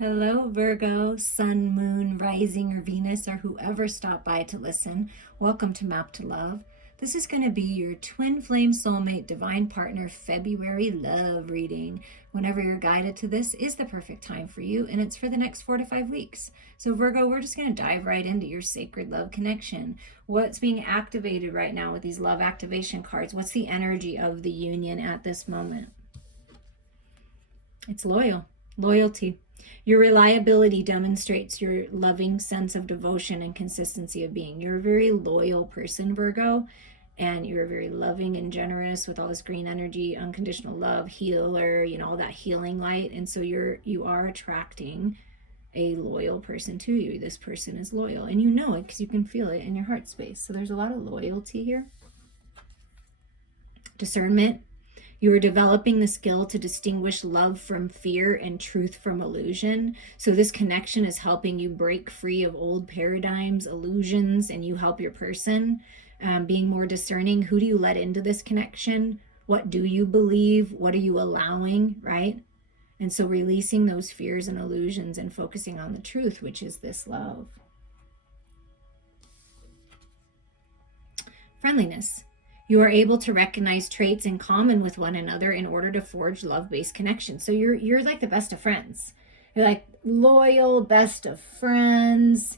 Hello, Virgo, Sun, Moon, Rising, or Venus, or whoever stopped by to listen. Welcome to Map to Love. This is going to be your twin flame soulmate divine partner February love reading. Whenever you're guided to this is the perfect time for you, and it's for the next 4 to 5 weeks. So, Virgo, we're just going to dive right into your sacred love connection. What's being activated right now with these love activation cards? What's the energy of the union at this moment? It's loyalty. Your reliability demonstrates your loving sense of devotion and consistency of being. You're a very loyal person, Virgo, and you're very loving and generous with all this green energy, unconditional love, healer, all that healing light. And so you are attracting a loyal person to you. This person is loyal, and you know it because you can feel it in your heart space. So there's a lot of loyalty here. Discernment. You are developing the skill to distinguish love from fear and truth from illusion. So this connection is helping you break free of old paradigms, illusions, and you help your person being more discerning. Who do you let into this connection? What do you believe? What are you allowing, right? And so releasing those fears and illusions and focusing on the truth, which is this love. Friendliness. You are able to recognize traits in common with one another in order to forge love-based connections. So you're like the best of friends. You're like loyal, best of friends.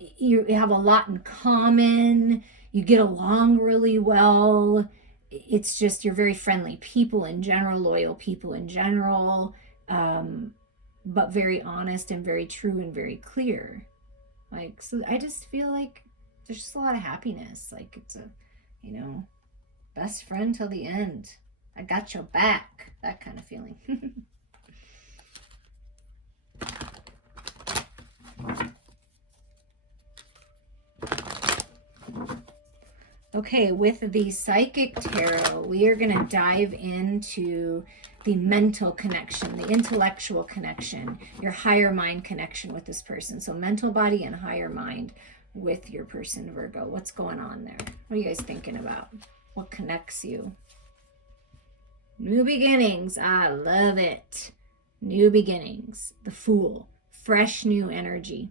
You have a lot in common. You get along really well. It's just you're very friendly people in general, loyal people in general, but very honest and very true and very clear. So I just feel like there's just a lot of happiness. Like it's a, best friend till the end. I got your back. That kind of feeling. Okay, with the Psychic Tarot, we are going to dive into the mental connection, the intellectual connection, your higher mind connection with this person. So mental body and higher mind with your person, Virgo. What's going on there? What are you guys thinking about? What connects you? New beginnings. I love it. New beginnings. The Fool. Fresh new energy.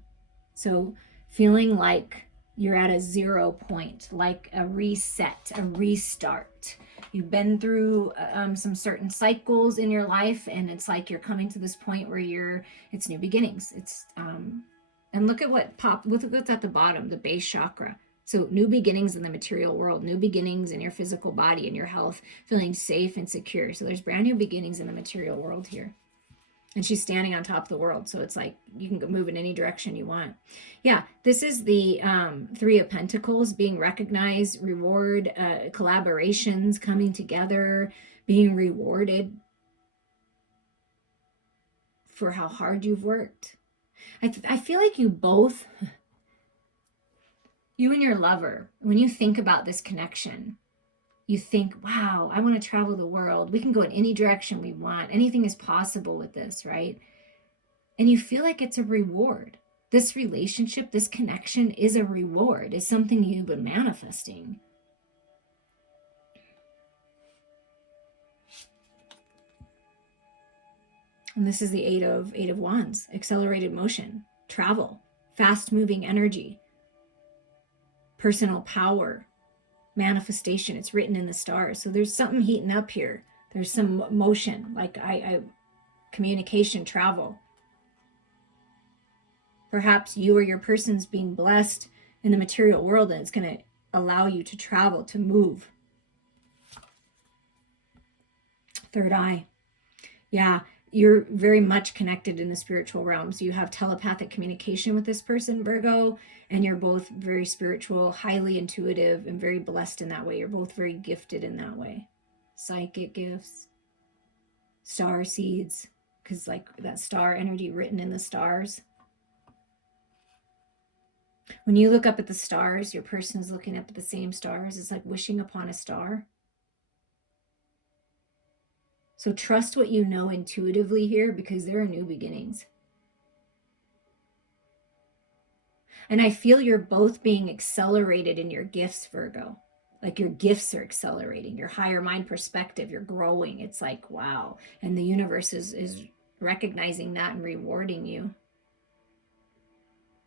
So feeling like you're at a 0 point, like a reset, a restart. You've been through some certain cycles in your life, and it's like you're coming to this point where it's new beginnings. It's and look at what's at the bottom, the base chakra. So new beginnings in the material world, new beginnings in your physical body and your health, feeling safe and secure. So there's brand new beginnings in the material world here. And she's standing on top of the world. So it's like you can move in any direction you want. Yeah, this is the Three of Pentacles, being recognized, reward, collaborations, coming together, being rewarded for how hard you've worked. I feel like you and your lover, when you think about this connection, you think, wow, I want to travel the world. We can go in any direction we want. Anything is possible with this, right? And you feel like it's a reward. This relationship, this connection is a reward, is something you've been manifesting. And this is the Eight of Wands, accelerated motion, travel, fast moving energy, personal power, manifestation. It's written in the stars. So there's something heating up here. There's some motion, like communication, travel. Perhaps you or your person's being blessed in the material world, and it's going to allow you to travel, to move. Third eye. Yeah, you're very much connected in the spiritual realms. You have telepathic communication with this person, Virgo, and you're both very spiritual, highly intuitive, and very blessed in that way. You're both very gifted in that way. Psychic gifts, star seeds, because like that star energy written in the stars. When you look up at the stars, your person is looking up at the same stars. It's like wishing upon a star. So trust what you know intuitively here, because there are new beginnings. And I feel you're both being accelerated in your gifts, Virgo. Like your gifts are accelerating, your higher mind perspective, you're growing. It's like, wow. And the universe is recognizing that and rewarding you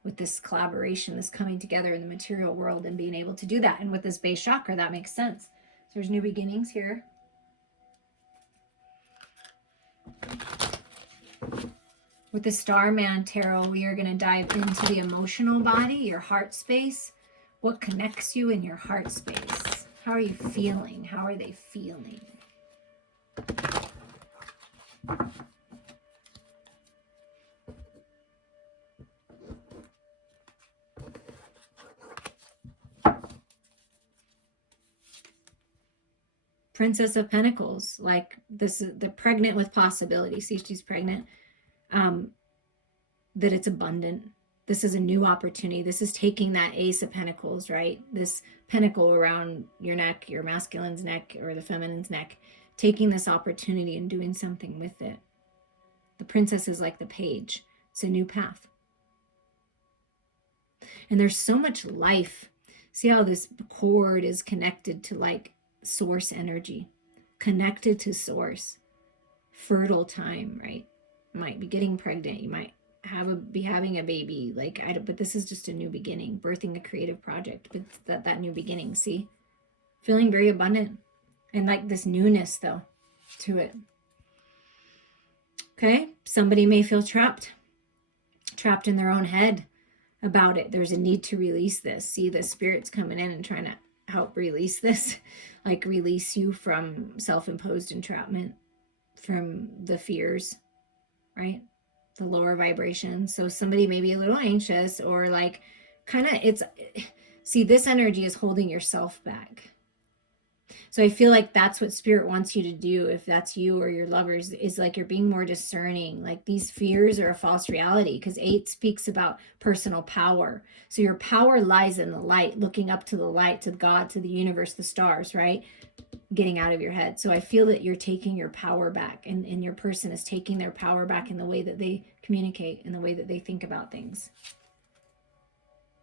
with this collaboration, this coming together in the material world and being able to do that. And with this base chakra, that makes sense. So there's new beginnings here. With the Starman Tarot, we are going to dive into the emotional body, your heart space. What connects you in your heart space? How are you feeling? How are they feeling? Princess of Pentacles, like this is the pregnant with possibility. See, she's pregnant. That it's abundant. This is a new opportunity. This is taking that Ace of Pentacles, right? This pentacle around your neck, your masculine's neck or the feminine's neck, taking this opportunity and doing something with it. The princess is like the page. It's a new path. And there's so much life. See how this cord is connected to like source energy, connected to source, fertile time, right? You might be getting pregnant. You might be having a baby, like but this is just a new beginning, birthing a creative project, but that new beginning. See, feeling very abundant and like this newness though to it. Okay, somebody may feel trapped in their own head about it. There's a need to release this. See, the spirit's coming in and trying to help release this, like release you from self-imposed entrapment, from the fears, right? The lower vibration. So somebody may be a little anxious or like kind of see, this energy is holding yourself back. So I feel like that's what spirit wants you to do. If that's you or your lovers, is like you're being more discerning. Like these fears are a false reality, because 8 speaks about personal power. So your power lies in the light, looking up to the light, to God, to the universe, the stars, right? Getting out of your head. So I feel that you're taking your power back, and your person is taking their power back in the way that they communicate, in the way that they think about things.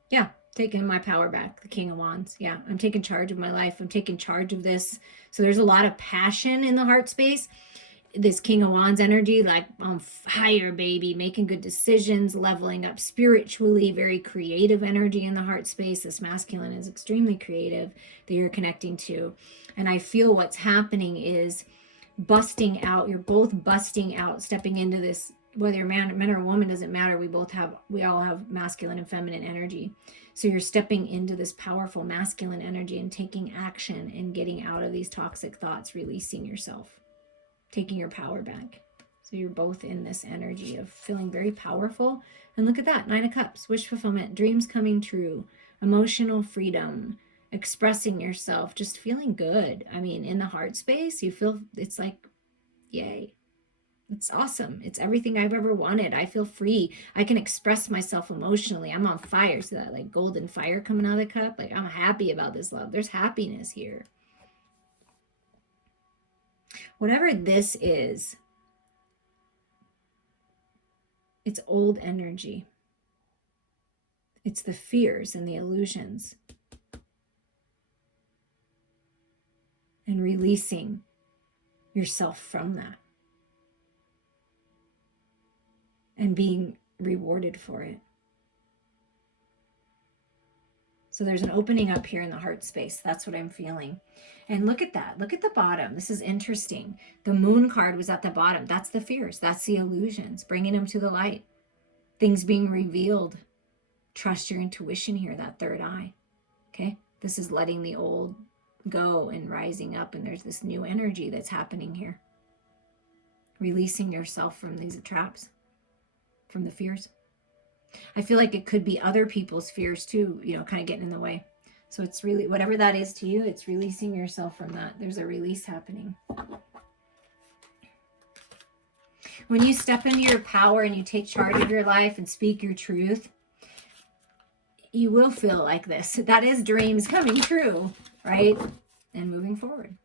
Yeah, taking my power back, the King of Wands. Yeah, I'm taking charge of my life. I'm taking charge of this. So there's a lot of passion in the heart space. This King of Wands energy, like on fire, baby, making good decisions, leveling up spiritually, very creative energy in the heart space. This masculine is extremely creative that you're connecting to. And I feel what's happening is busting out. You're both busting out, stepping into this, whether you're man or woman, doesn't matter. We all have masculine and feminine energy. So you're stepping into this powerful masculine energy and taking action and getting out of these toxic thoughts, releasing yourself, taking your power back. So you're both in this energy of feeling very powerful. And look at that, 9 of Cups, wish fulfillment, dreams coming true, emotional freedom, expressing yourself, just feeling good. I mean, in the heart space, you feel, it's like, yay. It's awesome. It's everything I've ever wanted. I feel free. I can express myself emotionally. I'm on fire. So that like golden fire coming out of the cup. Like I'm happy about this love. There's happiness here. Whatever this is, it's old energy. It's the fears and the illusions. And releasing yourself from that. And being rewarded for it. So there's an opening up here in the heart space. That's what I'm feeling. And look at that. Look at the bottom. This is interesting. The moon card was at the bottom. That's the fears. That's the illusions. Bringing them to the light. Things being revealed. Trust your intuition here, that third eye. Okay? This is letting the old go and rising up. And there's this new energy that's happening here. Releasing yourself from these traps. From the fears. I feel like it could be other people's fears too, you know, kind of getting in the way. So it's really, whatever that is to you, it's releasing yourself from that. There's a release happening. When you step into your power and you take charge of your life and speak your truth, you will feel like this. That is dreams coming true, right? And moving forward.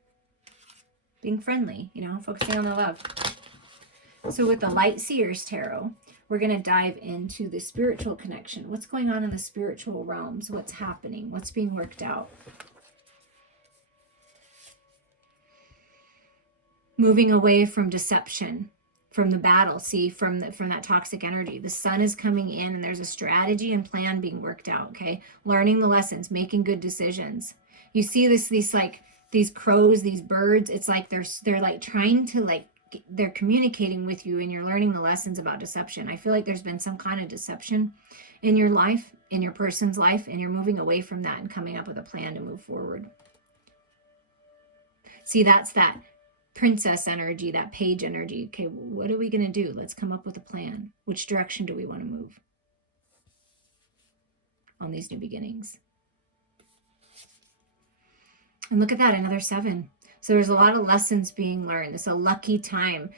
Being friendly, you know, focusing on the love. So with the Light Seers Tarot, we're going to dive into the spiritual connection. What's going on in the spiritual realms? What's happening? What's being worked out? Moving away from deception, from the battle, see, from that toxic energy. The sun is coming in, and there's a strategy and plan being worked out, okay? Learning the lessons, making good decisions. You see these crows, these birds, it's like they're like trying to they're communicating with you, and you're learning the lessons about deception. I feel like there's been some kind of deception in your life, in your person's life, and you're moving away from that and coming up with a plan to move forward. See, that's that princess energy, that page energy. Okay, what are we going to do? Let's come up with a plan. Which direction do we want to move on these new beginnings? And look at that, another 7. So there's a lot of lessons being learned. It's a lucky time.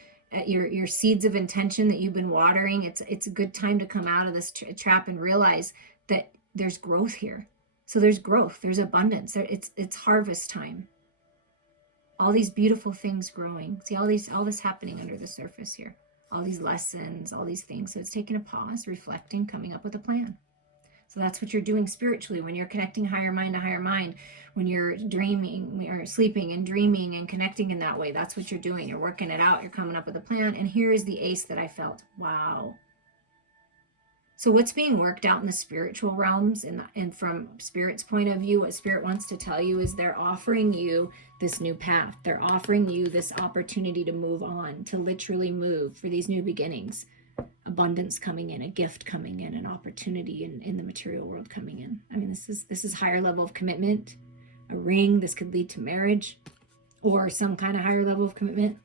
Your seeds of intention that you've been watering, it's a good time to come out of this trap and realize that there's growth here. So there's growth, there's abundance. It's harvest time. All these beautiful things growing. See all this happening under the surface here. All these lessons, all these things. So it's taking a pause, reflecting, coming up with a plan. So that's what you're doing spiritually when you're connecting higher mind to higher mind, when you're dreaming or sleeping and dreaming and connecting in that way. That's what you're doing. You're working it out. You're coming up with a plan. And here is the ace that I felt. Wow. So what's being worked out in the spiritual realms, and from Spirit's point of view, what Spirit wants to tell you is they're offering you this new path. They're offering you this opportunity to move on, to literally move for these new beginnings. Abundance coming in, a gift coming in, an opportunity in the material world coming in. I mean, this is higher level of commitment, a ring. This could lead to marriage or some kind of higher level of commitment.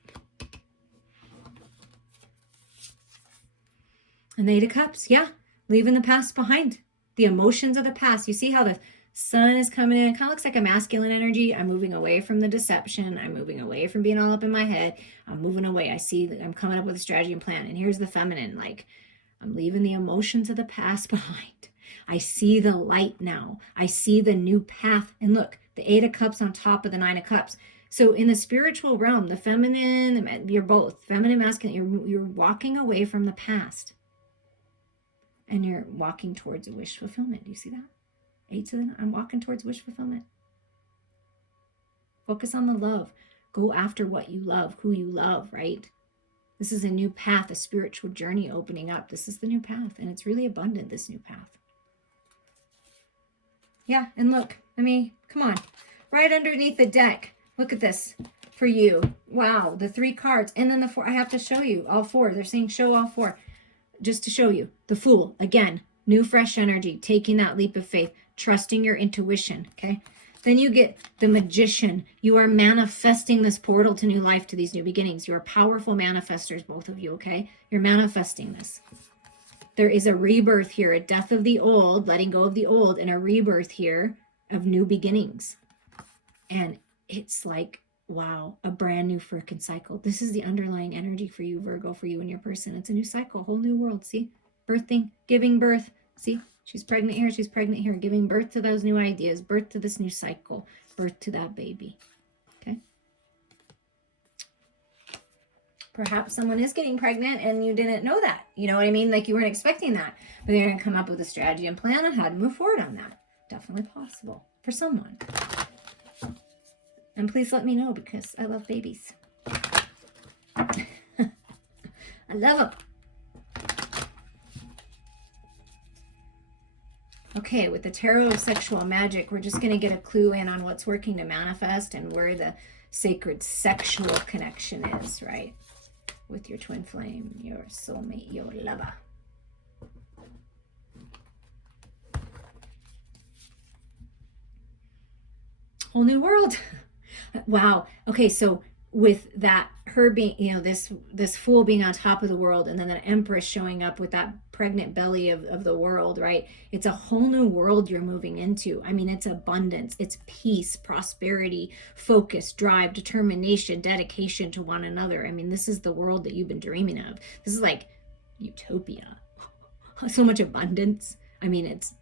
And the 8 of Cups, yeah, leaving the past behind, the emotions of the past. You see how the sun is coming in. It kind of looks like a masculine energy. I'm moving away from the deception. I'm moving away from being all up in my head. I'm moving away. I see that I'm coming up with a strategy and plan. And here's the feminine, like I'm leaving the emotions of the past behind. I see the light now. I see the new path. And look, the 8 of Cups on top of the 9 of Cups. So in the spiritual realm, the feminine, you're both feminine, masculine. You're walking away from the past, and you're walking towards a wish fulfillment. Do you see that? 8 to the 9. I'm walking towards wish fulfillment. Focus on the love. Go after what you love, who you love, right? This is a new path, a spiritual journey opening up. This is the new path, and it's really abundant, this new path. Yeah, and look, come on. Right underneath the deck, look at this for you. Wow, the 3 cards, and then the 4. I have to show you all 4. They're saying show all 4. Just to show you. The Fool, again, new fresh energy, taking that leap of faith, trusting your intuition, okay? Then you get the Magician. You are manifesting this portal to new life, to these new beginnings. You are powerful manifestors, both of you, okay? You're manifesting this. There is a rebirth here, a death of the old, letting go of the old, and a rebirth here of new beginnings. And it's like, wow, a brand new freaking cycle. This is the underlying energy for you, Virgo, for you and your person. It's a new cycle, whole new world, see? Birthing, giving birth, see? She's pregnant here, she's pregnant here, giving birth to those new ideas, birth to this new cycle, birth to that baby, okay? Perhaps someone is getting pregnant and you didn't know that. You know what I mean? Like you weren't expecting that. But they're going to come up with a strategy and plan on how to move forward on that. Definitely possible for someone. And please let me know, because I love babies. I love them. Okay, with the Tarot of Sexual Magic, we're just going to get a clue in on what's working to manifest and where the sacred sexual connection is, right? With your twin flame, your soulmate, your lover. Whole new world. Wow. Okay, so with that, her being, this Fool being on top of the world, and then the Empress showing up with that pregnant belly of the world, right? It's a whole new world you're moving into. I mean, it's abundance, it's peace, prosperity, focus, drive, determination, dedication to one another. I mean, this is the world that you've been dreaming of. This is like utopia. So much abundance. I mean, it's,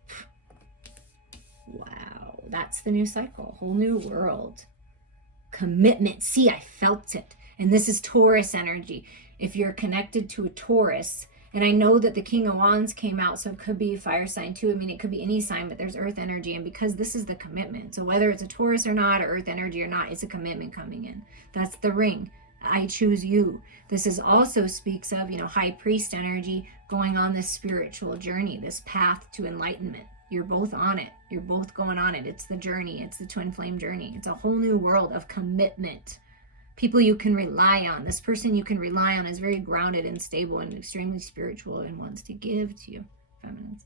wow, that's the new cycle, whole new world. Commitment. See, I felt it. And this is Taurus energy. If you're connected to a Taurus, and I know that the King of Wands came out, so it could be a fire sign too. I mean, it could be any sign, but there's earth energy. And because this is the commitment, so whether it's a Taurus or not, or earth energy or not, it's a commitment coming in. That's the ring. I choose you. This is also speaks of, high priest energy, going on this spiritual journey, this path to enlightenment. You're both on it. You're both going on it. It's the journey. It's the twin flame journey. It's a whole new world of commitment. People you can rely on. This person you can rely on is very grounded and stable and extremely spiritual and wants to give to you, feminines.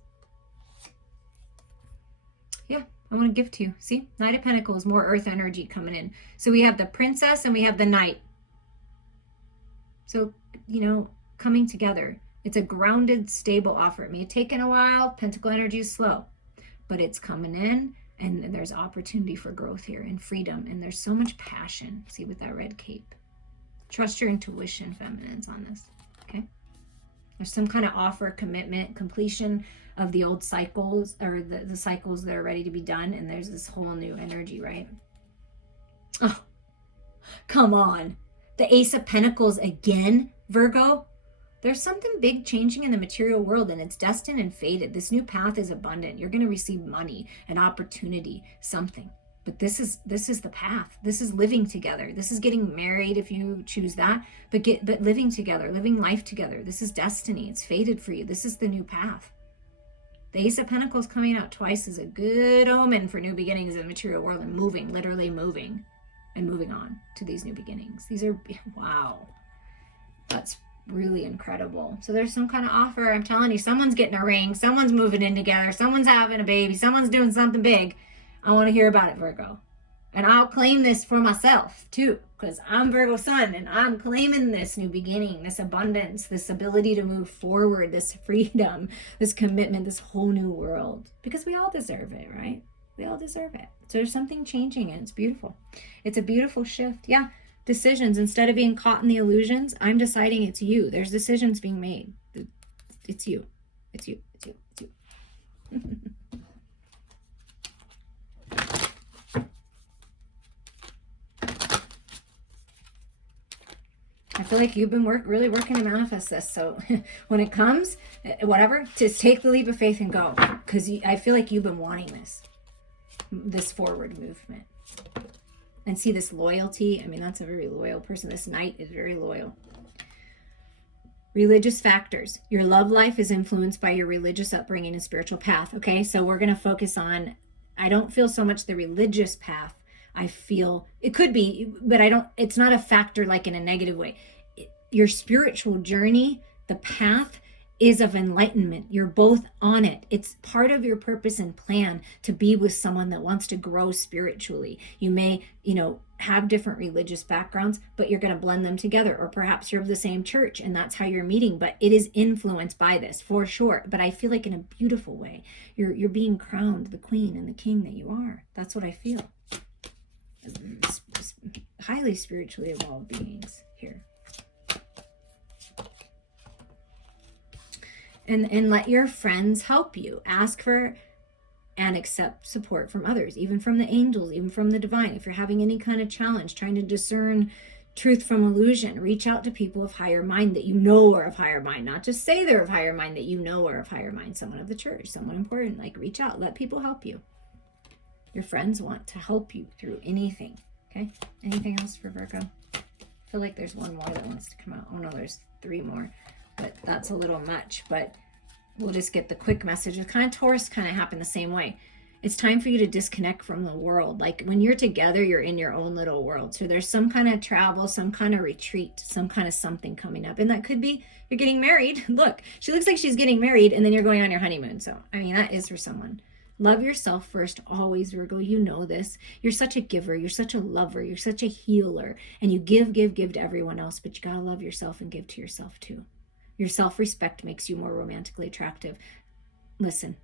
Yeah, I want to give to you. See, Knight of Pentacles, more earth energy coming in. So we have the princess and we have the knight. So, coming together. It's a grounded, stable offer. It may have taken a while. Pentacle energy is slow, but it's coming in, and there's opportunity for growth here and freedom. And there's so much passion. See, with that red cape. Trust your intuition, feminines, on this. Okay. There's some kind of offer, commitment, completion of the old cycles, or the cycles that are ready to be done. And there's this whole new energy, right? Oh, come on. The Ace of Pentacles again, Virgo. There's something big changing in the material world, and it's destined and fated. This new path is abundant. You're going to receive money, an opportunity, something. But this is the path. This is living together. This is getting married if you choose that, but living together, living life together. This is destiny. It's fated for you. This is the new path. The Ace of Pentacles coming out twice is a good omen for new beginnings in the material world and moving, literally moving and moving on to these new beginnings. These are, wow, that's really incredible. So there's some kind of offer. I'm telling you, someone's getting a ring, someone's moving in together, someone's having a baby, someone's doing something big. I want to hear about it, Virgo. And I'll claim this for myself too, because I'm Virgo sun and I'm claiming this new beginning, this abundance, this ability to move forward, this freedom, this commitment, this whole new world, because we all deserve it, right? We all deserve it. So there's something changing and it's beautiful. It's a beautiful shift. Yeah. Decisions. Instead of being caught in the illusions, I'm deciding it's you. There's decisions being made. It's you. It's you. It's you. It's you. I feel like you've been really working to manifest this. So when it comes, whatever, just take the leap of faith and go. Because I feel like you've been wanting this forward movement. And see this loyalty. I mean, that's a very loyal person. This knight is very loyal. Religious factors. Your love life is influenced by your religious upbringing and spiritual path. Okay, so we're going to focus on, I don't feel so much the religious path. I feel, it could be, but it's not a factor like in a negative way. Your spiritual journey, the path, is of enlightenment. You're both on it. It's part of your purpose and plan to be with someone that wants to grow spiritually. You may, have different religious backgrounds, but you're going to blend them together. Or perhaps you're of the same church and that's how you're meeting, but it is influenced by this for sure. But I feel like in a beautiful way, you're being crowned the queen and the king that you are. That's what I feel. Highly spiritually evolved beings here. And let your friends help you. Ask for and accept support from others, even from the angels, even from the divine. If you're having any kind of challenge, trying to discern truth from illusion, reach out to people of higher mind that you know are of higher mind. Not just say they're of higher mind, that you know are of higher mind. Someone of the church, someone important. Like, reach out. Let people help you. Your friends want to help you through anything. Okay? Anything else for Virgo? I feel like there's one more that wants to come out. Oh no, there's 3 more. But that's a little much, but we'll just get the quick message. Kind of Taurus kind of happened the same way. It's time for you to disconnect from the world. Like when you're together, you're in your own little world. So there's some kind of travel, some kind of retreat, some kind of something coming up. And that could be you're getting married. Look, she looks like she's getting married and then you're going on your honeymoon. So, I mean, that is for someone. Love yourself first, always, Virgo. You know this. You're such a giver. You're such a lover. You're such a healer. And you give to everyone else. But you got to love yourself and give to yourself too. Your self-respect makes you more romantically attractive. Listen,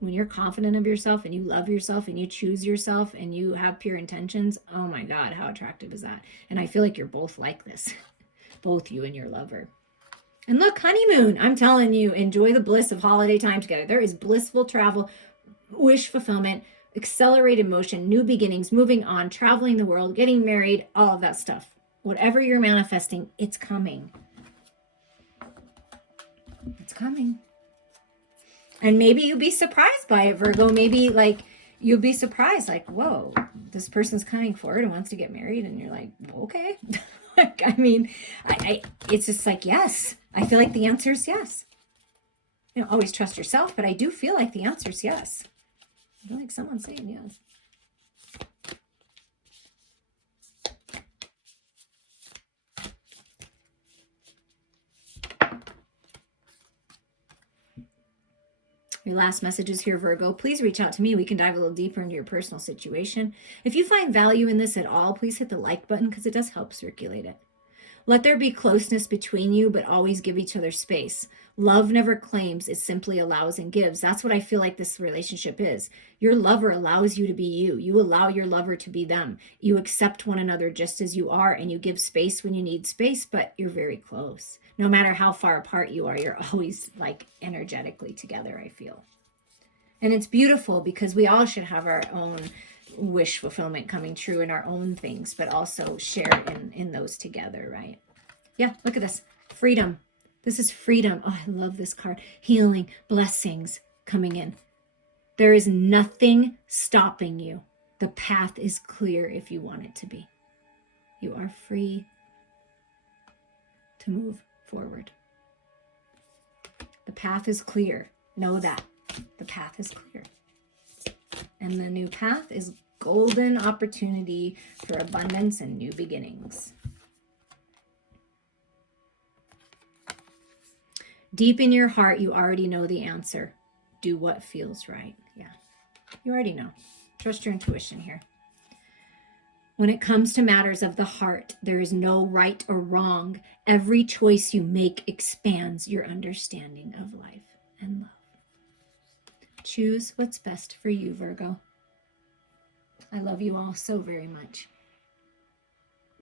when you're confident of yourself and you love yourself and you choose yourself and you have pure intentions, oh my God, how attractive is that? And I feel like you're both like this, both you and your lover. And look, honeymoon, I'm telling you, enjoy the bliss of holiday time together. There is blissful travel, wish fulfillment, accelerated motion, new beginnings, moving on, traveling the world, getting married, all of that stuff. Whatever you're manifesting, it's coming. It's coming. And maybe you'll be surprised by it, Virgo. Maybe like you'll be surprised, like, whoa, this person's coming forward and wants to get married. And you're like, okay, I mean, it's just like, yes. I feel like the answer is yes. You don't always trust yourself, but I do feel like the answer is yes. I feel like someone's saying yes. Your last messages here, Virgo. Please reach out to me. We can dive a little deeper into your personal situation. If you find value in this at all, please hit the like button because it does help circulate it. Let there be closeness between you, but always give each other space. Love never claims, it simply allows and gives. That's what I feel like this relationship is. Your lover allows you to be you. You allow your lover to be them. You accept one another just as you are, and you give space when you need space, but you're very close. No matter how far apart you are, you're always like energetically together, I feel. And it's beautiful because we all should have our own wish fulfillment coming true in our own things, but also share in those together, right? Yeah, look at this. Freedom. This is freedom. Oh, I love this card. Healing, blessings coming in. There is nothing stopping you. The path is clear if you want it to be. You are free to move forward. The path is clear. Know that. The path is clear. And the new path is golden opportunity for abundance and new beginnings. Deep in your heart, you already know the answer. Do what feels right. Yeah, you already know. Trust your intuition here. When it comes to matters of the heart, there is no right or wrong. Every choice you make expands your understanding of life and love. Choose what's best for you, Virgo. I love you all so very much.